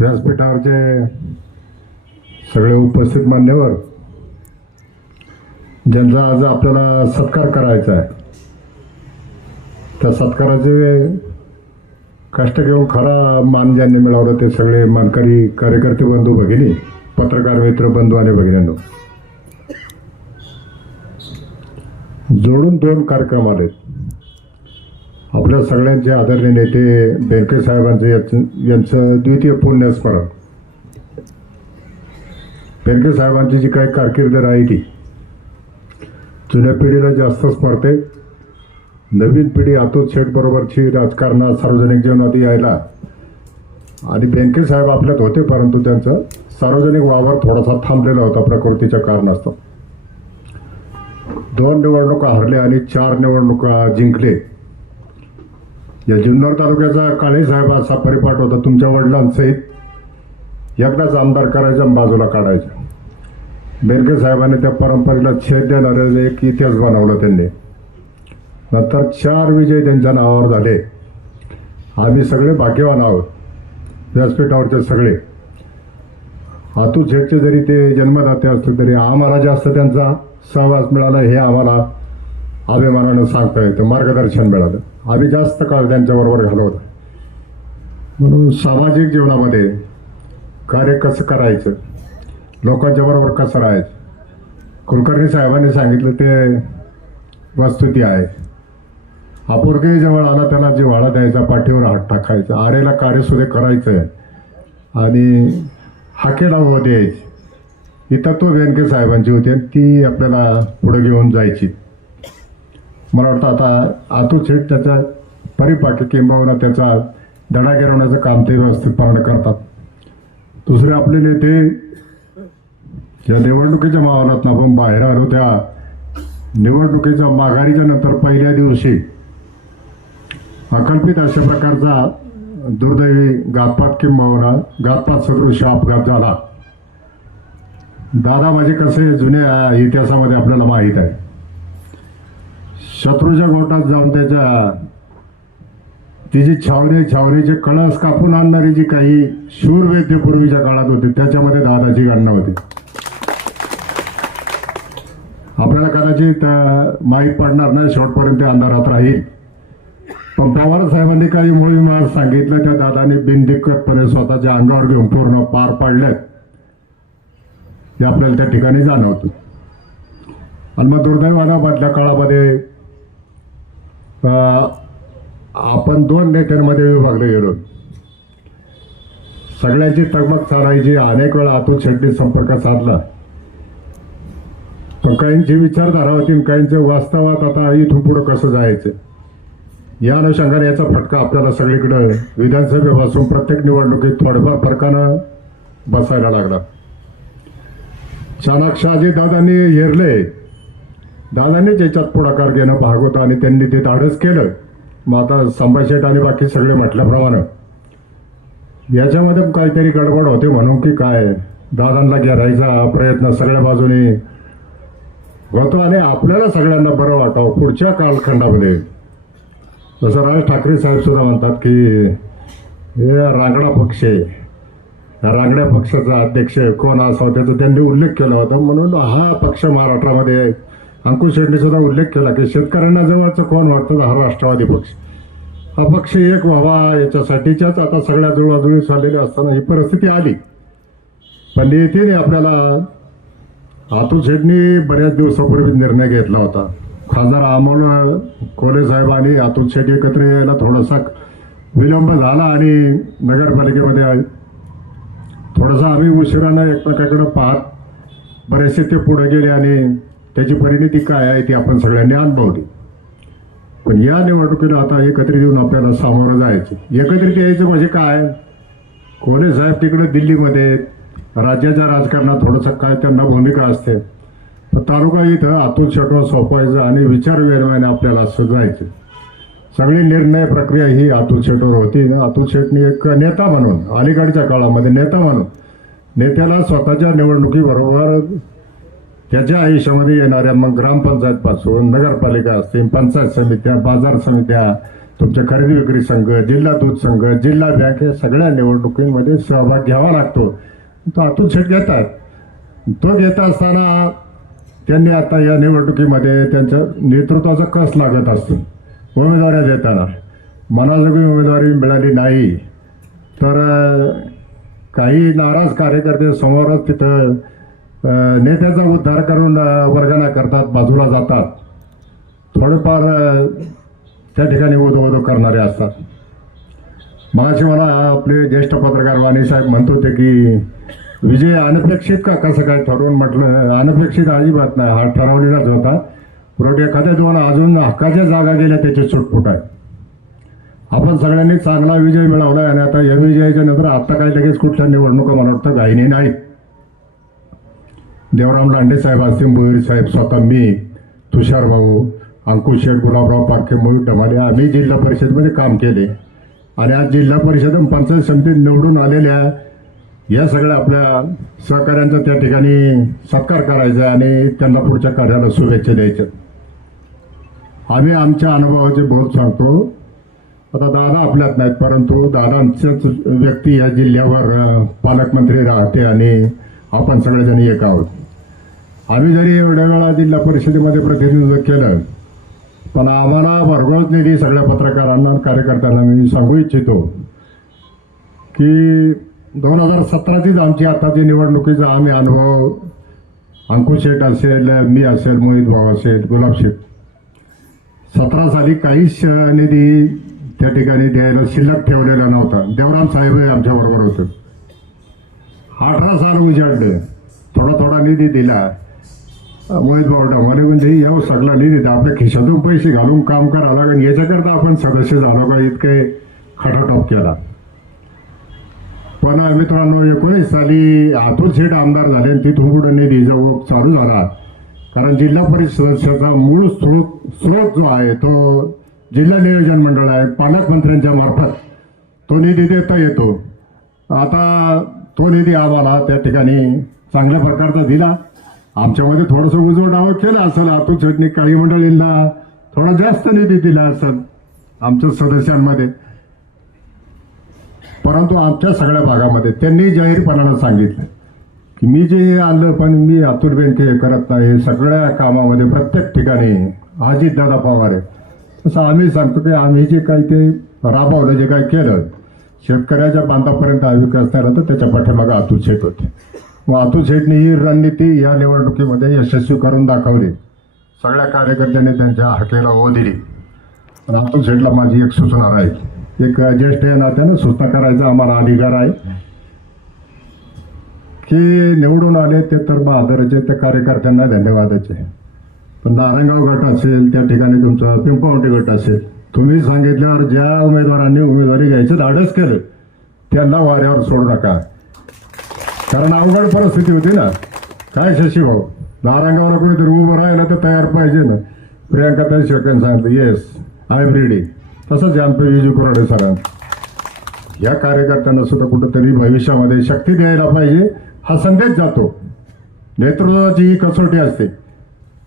व्यासपीठावरचे सगळे उपस्थित मान्यवर, ज्यांचा आज आपल्याला सत्कार करायचा आहे, त्या सत्काराचे कष्ट घेऊन खरा मान ज्यांनी मिळवलं ते सगळे मानकरी कार्यकर्ते बंधू भगिनी, पत्रकार मित्र बंधू आणि भगिनींनो, जोडून दोन कार्यक्रम आले. आपल्या सगळ्यांचे आदरणीय नेते बेनके साहेबांचे यांचं द्वितीय पुण्यस्मरण. बेनके साहेबांची जी काही कारकीर्द आहे ती जुन्या पिढीला जास्त स्मरते. नवीन पिढी अतुल शेठ बरोबरची राजकारणात सार्वजनिक जीवनात यायला, आणि बेनके साहेब आपल्यात होते परंतु त्यांचा सार्वजनिक वावर थोडासा थांबलेला होता प्रकृतीच्या कारणास्तव. 2 निवडणुका हरले आणि 4 निवडणुका जिंकले. या जुन्नर तालुक्याचा काळे साहेब असा परिपाठ होता, तुमच्या वडिलांसहित एकदाच आमदार करायचा आणि बाजूला काढायचा. बेनके साहेबांनी त्या परंपरेला छेद देणारे एक इतिहास बनवला त्यांनी. नंतर 4 विजय त्यांच्या नावावर झाले. आम्ही सगळे भाग्यवान आहोत, व्यासपीठावरचे सगळे. अतुल शेठचे जरी ते जन्मदाते असले तरी आम्हाला जास्त त्यांचा सहवास मिळाला हे आम्हाला अभिमानानं सांगता येतं. मार्गदर्शन मिळालं, आम्ही जास्त काळ त्यांच्याबरोबर घालवलं. म्हणून सामाजिक जीवनामध्ये कार्य कसं करायचं, लोकांच्या बरोबर कसं राहायचं, कुलकर्णी साहेबांनी सांगितलं ते वस्तुती आहे. अपुरगी जवळ आला त्याला जिव्हाळा द्यायचा, पाठीवर हात टाकायचा, आरेला कार्यसुद्धा करायचं आणि हाकेला हो द्यायची. ही तत्व बेनके साहेबांची होती आणि ती आपल्याला पुढे घेऊन जायची. मला वाटतं आता अतुल शेठ त्याचा परिपाक किंबहुना त्याचा धडा गिरवण्याचं काम ते व्यवस्थितपणे करतात. दुसरे आपले नेते ज्या निवडणुकीच्या माहोलात आपण बाहेर आलो, त्या निवडणुकीच्या माघारीच्या नंतर पहिल्या दिवशी अकल्पित अशा प्रकारचा दुर्दैवी घातपात किंबहुना घातपात सदृश अपघात झाला. दादा म्हणजे कसे जुन्या इतिहासामध्ये आपल्याला माहीत आहे, शत्रूच्या गोटात जाऊन त्याच्या तिची छावणीचे कळस कापून आणणारी जी काही शूरवैद्य पूर्वीच्या काळात होती त्याच्यामध्ये दादाची गणना होती. आपल्याला कदाचित माहीत पडणार नाही, शेवटपर्यंत अंधारात राहील. पण पवार साहेबांनी काही मोहीम सांगितलं त्या दादाने बिनदिक्कतपणे स्वतःच्या अंगावर घेऊन पूर्ण पार पाडल्यात हे आपल्याला त्या ठिकाणी जाणवतं. आणि मग दुर्दैवानं मधल्या काळामध्ये आपण 2 नेत्यांमध्ये विभागले गेलो. सगळ्यांची तगमग चालायची. अनेक वेळा अतुल शेट्टी संपर्क साधला, पण काहींची विचारधारा होती आणि काहींचं वास्तवात आता इथून पुढं कसं जायचं या अनुषंगाने याचा फटका आपल्याला सगळीकडं विधानसभेपासून प्रत्येक निवडणुकीत थोड्याफार फरकानं बसायला लागला. चाणक्य दादांनी हेरले, दादांनीच याच्यात पुढाकार घेणं भाग होता आणि त्यांनी ते धाडस केलं. मग आता संभाजी शेठ आणि बाकी सगळे म्हटल्याप्रमाणे याच्यामध्ये काहीतरी गडबड होते म्हणून की काय दादांना घेरायचा प्रयत्न सगळ्या बाजूने होतो आणि आपल्याला सगळ्यांना बरं वाटावं पुढच्या कालखंडामध्ये. जसं राज ठाकरे साहेब सुद्धा म्हणतात की हे रांगडा पक्ष आहे, या रांगड्या पक्षाचा अध्यक्ष कोण असावं त्याचा त्यांनी उल्लेख केला होता. म्हणून हा पक्ष महाराष्ट्रामध्ये अंकुश शेट्टी सुद्धा उल्लेख केला की शेतकऱ्यांना जवळचं कोण वाटतं हा राष्ट्रवादी पक्ष. हा पक्ष एक व्हावा याच्यासाठीच्याच आता सगळ्या जुळवाजुळी झालेल्या असताना ही परिस्थिती आली. पण नेत्याने आपल्याला अतुल शेट्टी बऱ्याच दिवसापूर्वी निर्णय घेतला होता. खासदार अमोल कोल्हे साहेब आणि अतुल शेट्टी एकत्र यायला थोडासा विलंब झाला आणि नगरपालिकेमध्ये थोडासा आम्ही उशिरानं एकमेकाकडे पाहत बरेचसे ते पुढे गेले आणि त्याची परिणिती काय आहे ती आपण सगळ्यांनी अनुभवली. पण या निवडणुकीला आता एकत्रित येऊन आपल्याला सामोरं जायचं. एकत्रित यायचं म्हणजे काय, कोल्हे साहेब तिकडे दिल्लीमध्ये राज्याच्या राजकारणात थोडंसं काय त्यांना भूमिका असते, पण तालुका इथं अतुल शेठवर सोपवायचं आणि विचार विनिमयाने आपल्याला असं जायचं. सगळी निर्णय प्रक्रिया ही अतुल शेठवर होती. अतुल शेठनी एक नेता म्हणून अलीकडच्या काळामध्ये नेता म्हणून नेत्याला स्वतःच्या निवडणुकीबरोबर त्याच्या आयुष्यामध्ये येणाऱ्या मग ग्रामपंचायतपासून नगरपालिका असतील, पंचायत समित्या, बाजार समित्या, तुमच्या खरेदी विक्री संघ, जिल्हा दूध संघ, जिल्हा बँक या सगळ्या निवडणुकीमध्ये सहभाग घ्यावा लागतो. तो अतुल शेठ घेतात. तो घेत असताना त्यांनी आता या निवडणुकीमध्ये त्यांच्या नेतृत्वाचा कस लागत असतो. उमेदवारी देताना मनाजोगी उमेदवारी मिळाली नाही तर काही नाराज कार्यकर्ते समोरच तिथं नेत्याचा उद्धार करून वर्गणा करतात, बाजूला जातात. थोडेफार त्या ठिकाणी उदो करणारे असतात. मगाशी मला आपले ज्येष्ठ पत्रकार वाणी साहेब म्हणत होते की विजय अनपेक्षित का कसं काय ठरवून. म्हटलं अनपेक्षित अजिबात नाही, हा ठरवलेलाच होता. पुढे एखाद्या दोन अजून हक्काच्या जागा गेल्या त्याची चुटपुट आहे. आपण सगळ्यांनी चांगला विजय मिळवलाय आणि आता या विजयाच्या नंतर आता काही लगेच कुठल्या निवडणुका मला वाटतं घाईने नाही. देवराम लांडे साहेब असतील, भोईर साहेब, स्वतः मी, तुषार भाऊ, अंकुश शेठ, गुलाबराव पारखे, मोहित ढमाले आम्ही जिल्हा परिषदमध्ये काम केले आणि आज जिल्हा परिषद पंचायत समितीत निवडून आलेल्या या सगळ्या आपल्या सहकाऱ्यांचा त्या ठिकाणी सत्कार करायचा आणि त्यांना पुढच्या कार्याला शुभेच्छा द्यायच्या. आम्ही आमच्या अनुभवाचे बहुत सांगतो. आता दादा आपल्यात नाहीत परंतु दादांचेच व्यक्ती या जिल्ह्यावर पालकमंत्री राहते आणि आपण सगळेजण एक आहोत. आम्ही जरी एवढ्या वेळा जिल्हा परिषदेमध्ये प्रतिनिधित्व केलं पण आम्हाला भरघोस निधी सगळ्या पत्रकारांना कार्यकर्त्यांना मी सांगू इच्छितो की 2017चीच आमची आताची निवडणुकीचा आम्ही अनुभव, अंकुश शेठ असेल, मी असेल, मोहित भाऊ असेल, गुलाब शेठ, 17 साली काहीच निधी त्या ठिकाणी द्यायला शिल्लक ठेवलेला नव्हता. देवराम साहेब आमच्याबरोबर होते. 18 साल उजाडलं, थोडा थोडा निधी दिला. मोहित भाऊ ढमाले म्हणजे या सगळा निधी आपल्या खिशातून पैसे घालून काम करावं लागेल याच्याकरता आपण सदस्य झालो का इतके खटाटोप केला. पण मित्रांनो 19 साली अतुल शेठ आमदार झाले आणि तिथून पुढे निधी जो चालू झाला. कारण जिल्हा परिषद सदस्याचा मूळ स्रोत जो आहे तो जिल्हा नियोजन मंडळ आहे, पालकमंत्र्यांच्या मार्फत तो निधी देता येतो. आता तो निधी आम्हाला त्या ठिकाणी चांगल्या प्रकारचा दिला. आमच्यामध्ये थोडंसं उजवडावं केलं असेल, अतुल शेठनी काही मंडळींना थोडा जास्त निधी दिला असेल आमच्या सदस्यांमध्ये. परंतु आमच्या सगळ्या भागामध्ये त्यांनी जाहीरपणानं सांगितलं की मी जे आणलं पण मी अतुल बँके हे करत नाही. सगळ्या कामामध्ये प्रत्येक ठिकाणी अजितदादा पवार आहे. तसं आम्ही सांगतो की आम्ही जे काही ते राबवलं, जे काही केलं शेतकऱ्याच्या बांधापर्यंत विकास झाला तर त्याच्या पाठीमागे अतुल शेठ होते. मग अतुल शेठनी ही रणनीती या निवडणुकीमध्ये यशस्वी करून दाखवली. सगळ्या कार्यकर्त्यांनी त्यांच्या हाकेला ओ दिली. पण अतुल शेठला माझी एक सूचना आहे, एक ज्येष्ठ या नात्यानं सूचना करायचा आम्हाला अधिकार आहे की निवडून आले ते तर बहादरचे त्या कार्यकर्त्यांना धन्यवादाचे. पण नारायणगाव गट असेल, त्या ठिकाणी तुमचा पिंपळवंटी गट असेल, तुम्ही सांगितल्यावर ज्या उमेदवारांनी उमेदवारी घ्यायचं धाडस केलं त्यांना वाऱ्यावर सोडू नका. कारण अवघड परिस्थिती होती ना. काय शशी भाऊ, नारायणगावला कोणीतरी उभं राहिलं तर तयार पाहिजे ना. प्रियांका ताई शेळकेंनी सांगितलं येस आय एम रेडी. तसंच आमचं विजू कुराडे सरांनी या कार्यकर्त्यांना सुद्धा कुठंतरी भविष्यामध्ये शक्ती द्यायला पाहिजे हा संदेश जातो. नेतृत्वाची ही कसोटी असते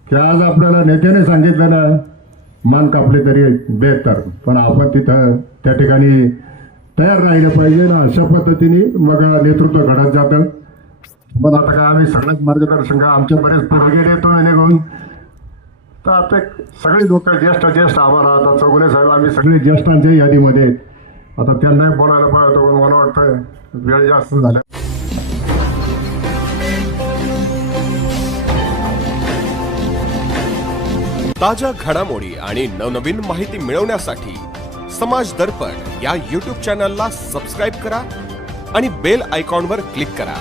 की आज आपल्याला नेत्याने सांगितलं ना मान कापले तरी बेहतर, पण आपण तिथं त्या ठिकाणी तयार राहिलं पाहिजे ना. अशा पद्धतीने मग नेतृत्व घडत जातं. पण आता काय आम्ही सगळ्याच मार्गदर्शन आमचे बरेच पुढे गेले तुम्ही निघून. तर आता सगळे लोक ज्येष्ठ आम्हाला आता चौगुले साहेब आम्ही सगळे ज्येष्ठांच्या यादीमध्ये आता त्यांना बोलायला पाहिजे होतं पण मला वाटतं वेळ जास्त झाला. ताज्या घडामोडी आणि नवनवीन माहिती मिळवण्यासाठी समाज दर्पण या YouTube चॅनलला सबस्क्राईब करा आणि बेल आयकॉनवर क्लिक करा.